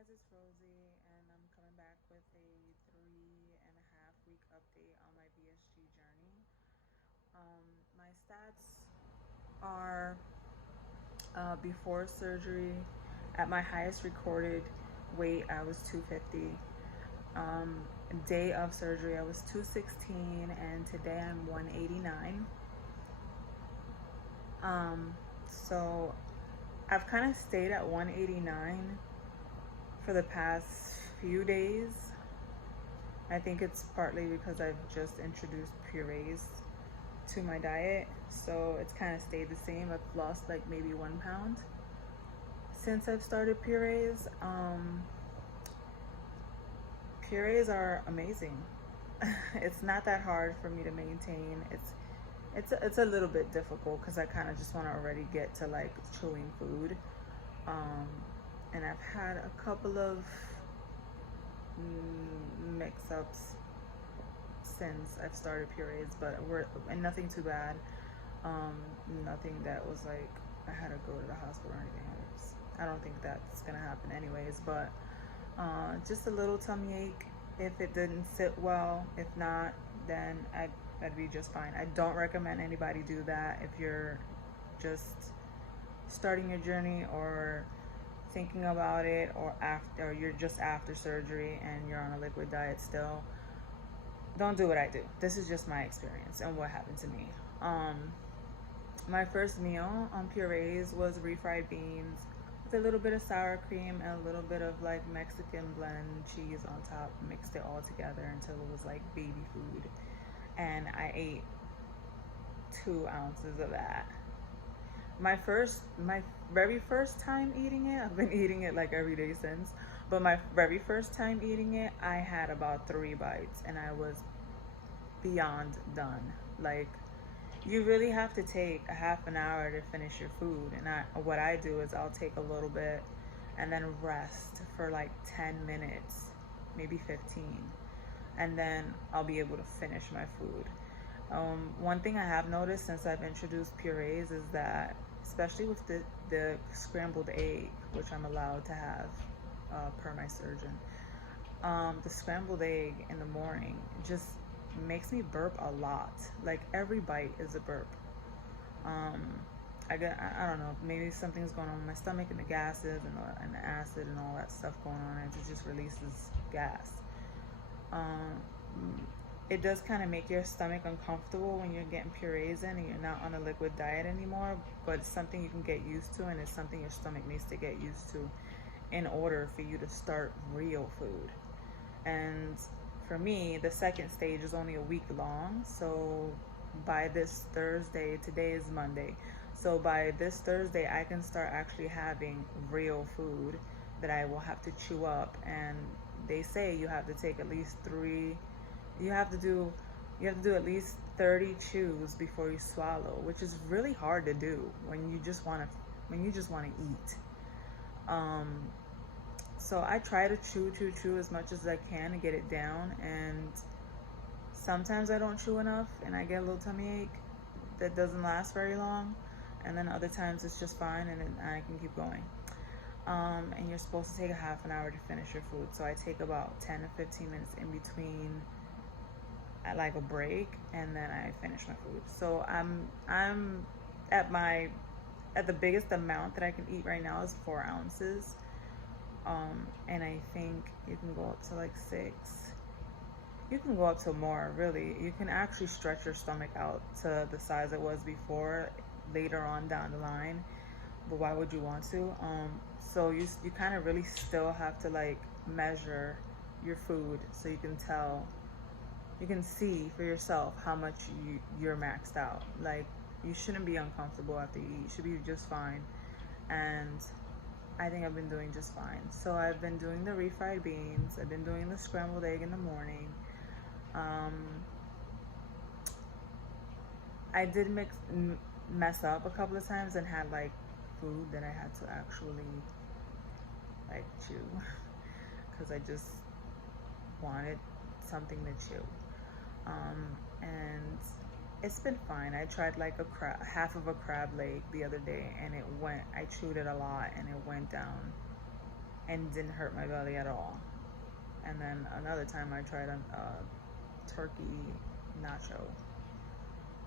guys, it's Rosie, and I'm coming back with a 3.5 week update on my VSG journey. My stats are before surgery, at my highest recorded weight, I was 250. Day of surgery, I was 216, and today I'm 189. So I've kind of stayed at 189 for the past few days. I think it's partly because I've just introduced purees to my diet, so it's kind of stayed the same. I've lost like maybe 1 pound since I've started purees. Purees are amazing. It's not that hard for me to maintain. It's a little bit difficult because I kind of just want to already get to like chewing food. And I've had a couple of mix-ups since I've started purees, but and nothing too bad. Nothing that was like I had to go to the hospital or anything. I don't think that's gonna happen anyways, but just a little tummy ache if it didn't sit well. If not, then I'd be just fine. I don't recommend anybody do that if you're just starting your journey or thinking about it, or after, or you're just after surgery and you're on a liquid diet still. Don't do what I do. This is just my experience and what happened to me. My first meal on purees was refried beans with a little bit of sour cream and a little bit of like Mexican blend cheese on top. Mixed it all together until it was like baby food. And I ate 2 ounces of that. My very first time eating it, I've been eating it like every day since, but my very first time eating it, I had about 3 bites and I was beyond done. Like, you really have to take a half an hour to finish your food. And what I do is I'll take a little bit and then rest for like 10 minutes, maybe 15. And then I'll be able to finish my food. One thing I have noticed since I've introduced purees is that, especially with the scrambled egg, which I'm allowed to have per my surgeon, the scrambled egg in the morning just makes me burp a lot. Like every bite is a burp. I don't know, maybe something's going on with my stomach and the gases and the acid and all that stuff going on, and it just releases gas. It does kind of make your stomach uncomfortable when you're getting purees in and you're not on a liquid diet anymore, but it's something you can get used to, and it's something your stomach needs to get used to in order for you to start real food. And for me, the second stage is only a week long, so by this Thursday, today is Monday, so by this Thursday I can start actually having real food that I will have to chew up. And they say you have to take at least at least 30 chews before you swallow, which is really hard to do when you just want to eat. So I try to chew as much as I can to get it down, and sometimes I don't chew enough and I get a little tummy ache that doesn't last very long, and then other times it's just fine and then I can keep going. And you're supposed to take a half an hour to finish your food, so I take about 10 to 15 minutes in between at like a break, and then I finish my food. So I'm at my at the biggest amount that I can eat right now is 4 ounces. And I think you can go up to like 6. You can go up to more, really. You can actually stretch your stomach out to the size it was before later on down the line. But why would you want to? So you kind of really still have to like measure your food so you can tell, you can see for yourself how much you're maxed out. Like, you shouldn't be uncomfortable after you eat. You should be just fine. And I think I've been doing just fine. So I've been doing the refried beans. I've been doing the scrambled egg in the morning. I did mess up a couple of times and had like food that I had to actually like chew because I just wanted something to chew. And it's been fine. I tried like half of a crab leg the other day, and I chewed it a lot and it went down and didn't hurt my belly at all. And then another time I tried a turkey nacho.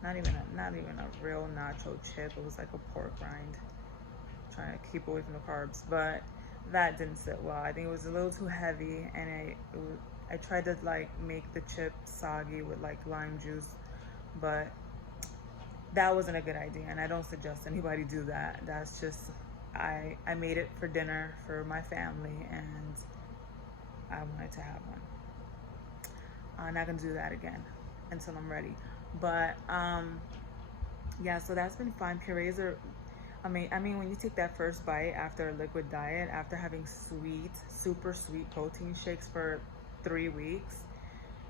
Not even a real nacho chip. It was like a pork rind. Trying to keep away from the carbs, but that didn't sit well. I think it was a little too heavy, and I tried to like make the chip soggy with like lime juice, but that wasn't a good idea, and I don't suggest anybody do that. That's just I made it for dinner for my family, and I wanted to have one. I'm not gonna do that again until I'm ready. But yeah, so that's been fun. Purees are, I mean, when you take that first bite after a liquid diet, after having sweet, super sweet protein shakes for 3 weeks,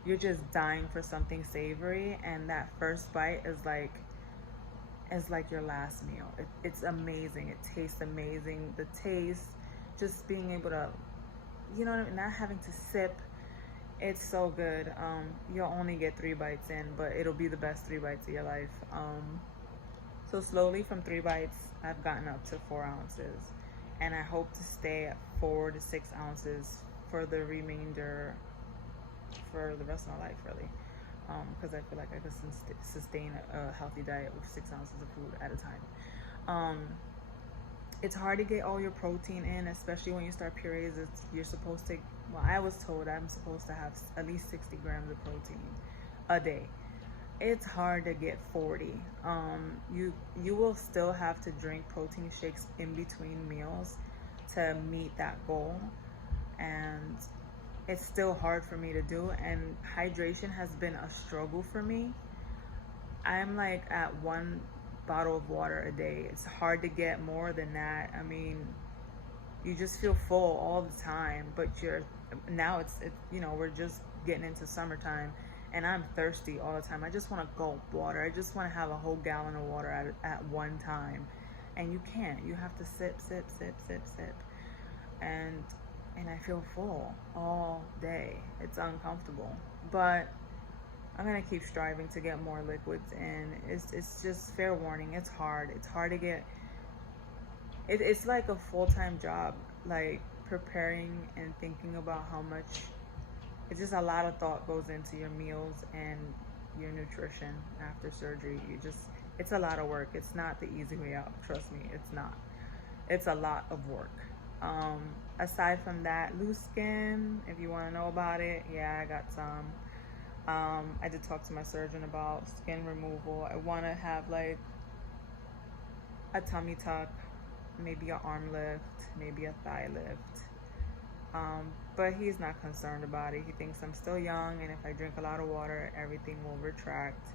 you're just dying for something savory, and that first bite is like your last meal. It's amazing. It tastes amazing. The taste, just being able to, you know, not having to sip. It's so good. You'll only get 3 bites in, but it'll be the best 3 bites of your life. So slowly from 3 bites, I've gotten up to 4 ounces, and I hope to stay at 4 to 6 ounces for the remainder, for the rest of my life, really. Because I feel like I could sustain a healthy diet with 6 ounces of food at a time. It's hard to get all your protein in, especially when you start purees. You're supposed to, well, I was told I'm supposed to have at least 60 grams of protein a day. It's hard to get 40. You will still have to drink protein shakes in between meals to meet that goal, and it's still hard for me to do, and hydration has been a struggle for me. I'm like at 1 bottle of water a day. It's hard to get more than that. I mean, you just feel full all the time, but now it's you know, we're just getting into summertime, and I'm thirsty all the time. I just want to gulp water. I just want to have a whole gallon of water at one time, and you can't. You have to sip, and I feel full all day. It's uncomfortable, but I'm gonna keep striving to get more liquids in. It's just fair warning. It's hard. It's hard to get. It's like a full-time job, like preparing and thinking about how much. It's just a lot of thought goes into your meals and your nutrition after surgery. It's a lot of work. It's not the easy way out. Trust me, it's not. It's a lot of work. Aside from that, loose skin, if you want to know about it, yeah, I got some. I did talk to my surgeon about skin removal. I want to have like a tummy tuck, maybe an arm lift, maybe a thigh lift. But he's not concerned about it. He thinks I'm still young, and if I drink a lot of water, everything will retract.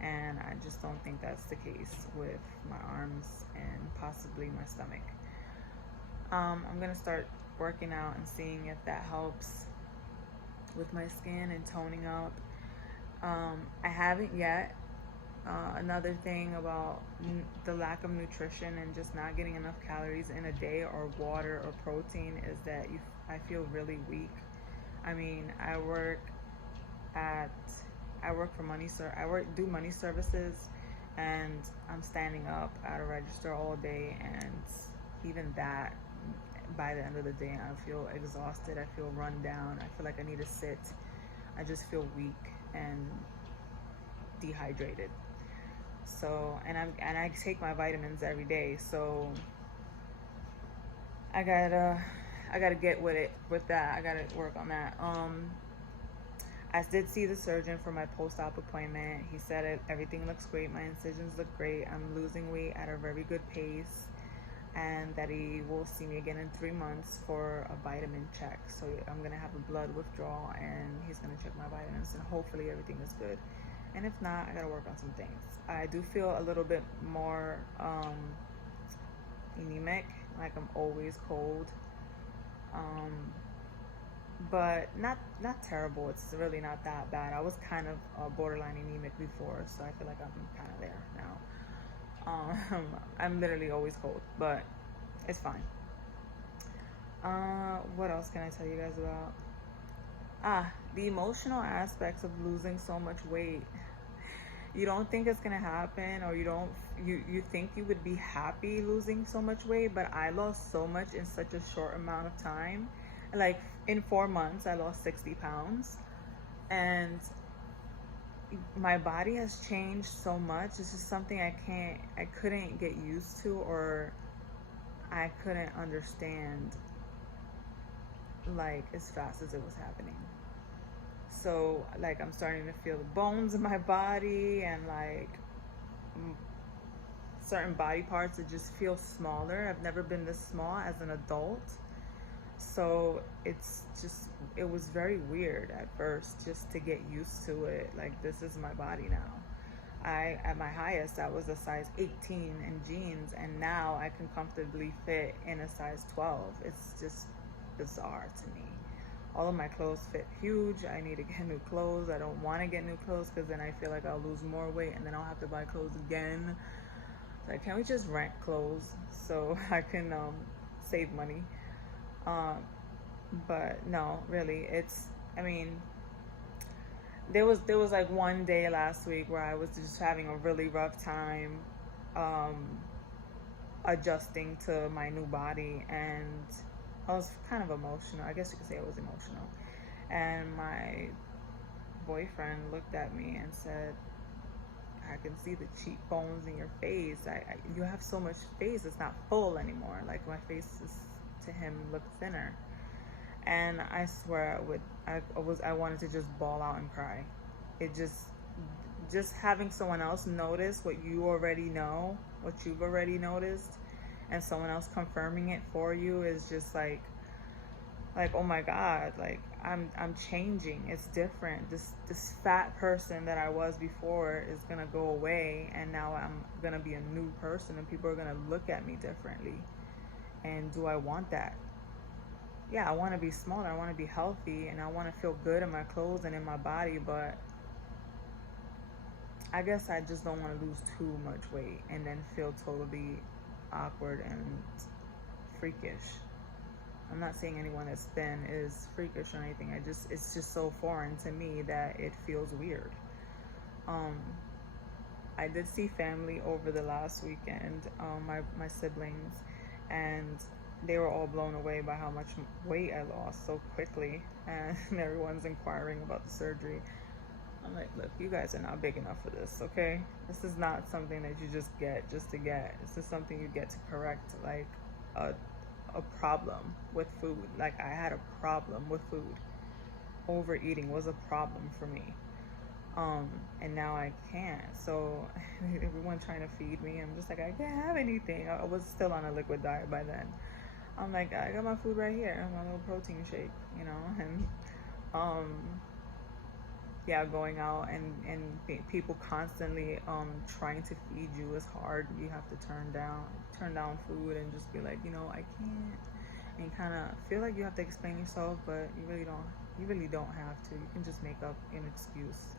And I just don't think that's the case with my arms and possibly my stomach. I'm gonna start working out and seeing if that helps with my skin and toning up. I haven't yet. Another thing about the lack of nutrition and just not getting enough calories in a day, or water or protein, is that I feel really weak. I mean, I work for money, do money services, and I'm standing up at a register all day, and even that, by the end of the day, I feel exhausted. I feel run down. I feel like I need to sit. I just feel weak and dehydrated. So, and I take my vitamins every day. So I gotta get with that. I gotta work on that. I did see the surgeon for my post-op appointment. He said everything looks great. My incisions look great. I'm losing weight at a very good pace, and that he will see me again in 3 months for a vitamin check. So I'm gonna have a blood withdrawal, and he's gonna check my vitamins, and hopefully everything is good. And if not, I gotta work on some things. I do feel a little bit more anemic, like I'm always cold, but not terrible. It's really not that bad. I was kind of borderline anemic before, so I feel like I'm kind of there now. I'm literally always cold, but it's fine. What else can I tell you guys about? The emotional aspects of losing so much weight. you don't think it's gonna happen, or you think you would be happy losing so much weight, but I lost so much in such a short amount of time. Like in 4 months I lost 60 pounds, and my body has changed so much. It's just something I couldn't get used to, or I couldn't understand like as fast as it was happening. So like I'm starting to feel the bones in my body, and like certain body parts that just feel smaller. I've never been this small as an adult. So it was very weird at first just to get used to it. Like, this is my body now. At my highest, I was a size 18 in jeans, and now I can comfortably fit in a size 12. It's just bizarre to me. All of my clothes fit huge. I need to get new clothes. I don't want to get new clothes because then I feel like I'll lose more weight and then I'll have to buy clothes again. Like, can we just rent clothes so I can save money? But no, really, I mean, there was like one day last week where I was just having a really rough time adjusting to my new body, and I was kind of emotional. I guess you could say I was emotional. And my boyfriend looked at me and said, I can see the cheekbones in your face. You have so much face, it's not full anymore. Like, my face to him looked thinner. And I swear I wanted to just bawl out and cry. It just having someone else notice what you already know, what you've already noticed, and someone else confirming it for you is just like, oh my God, like I'm changing. It's different. This fat person that I was before is gonna go away, and now I'm gonna be a new person, and people are gonna look at me differently. And do I want that? Yeah, I want to be smaller, I want to be healthy, and I want to feel good in my clothes and in my body, but I guess I just don't want to lose too much weight and then feel totally awkward and freakish. I'm not saying anyone that's thin is freakish or anything. It's just so foreign to me that it feels weird. I did see family over the last weekend, my siblings, and they were all blown away by how much weight I lost so quickly, and everyone's inquiring about the surgery. I'm like, look, you guys are not big enough for this, okay? This is not something that you just get just to get. This is something you get to correct, like a problem with food. Like, I had a problem with food. Overeating was a problem for me. And now I can't. So everyone trying to feed me, I'm just like, I can't have anything. I was still on a liquid diet by then. I'm like, I got my food right here, my little protein shake, and yeah, going out and people constantly trying to feed you is hard. You have to turn down food and just be like, I can't. And you kind of feel like you have to explain yourself, but you really don't have to. You can just make up an excuse.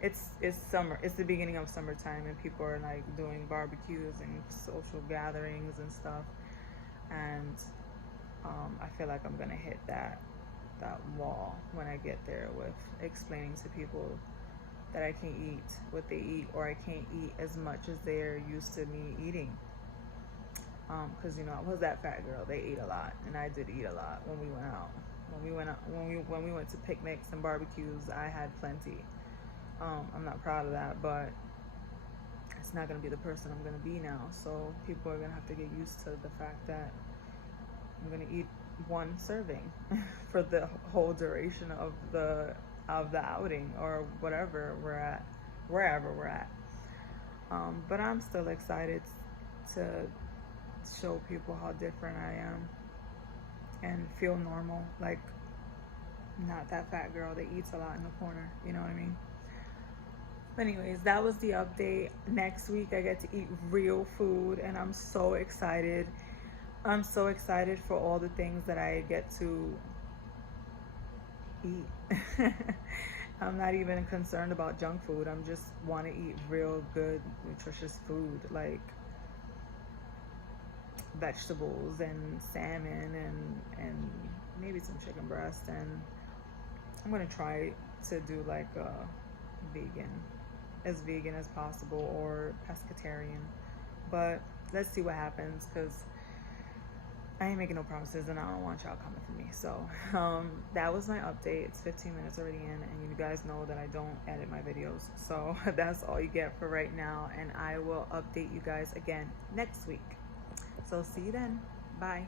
It's summer, it's the beginning of summertime, and people are like doing barbecues and social gatherings and stuff, and I feel like I'm gonna hit that wall when I get there with explaining to people that I can't eat what they eat, or I can't eat as much as they're used to me eating. Because I was that fat girl. They ate a lot, and I did eat a lot when we went out. When we went to picnics and barbecues, I had plenty. I'm not proud of that, but it's not gonna be the person I'm gonna be now. So people are gonna have to get used to the fact that I'm gonna eat one serving for the whole duration of the outing, or whatever wherever we're at. But I'm still excited to show people how different I am and feel normal, like not that fat girl that eats a lot in the corner. You know what I mean? But anyways, that was the update. Next week I get to eat real food, and I'm so excited. I'm so excited for all the things that I get to eat. I'm not even concerned about junk food. I'm just want to eat real good, nutritious food, like vegetables and salmon and maybe some chicken breast. And I'm gonna try to do like a vegan as vegan as possible or pescatarian. But let's see what happens, because I ain't making no promises and I don't want y'all coming for me. So that was my update. It's 15 minutes already in, and you guys know that I don't edit my videos. So that's all you get for right now, and I will update you guys again next week. So see you then. Bye.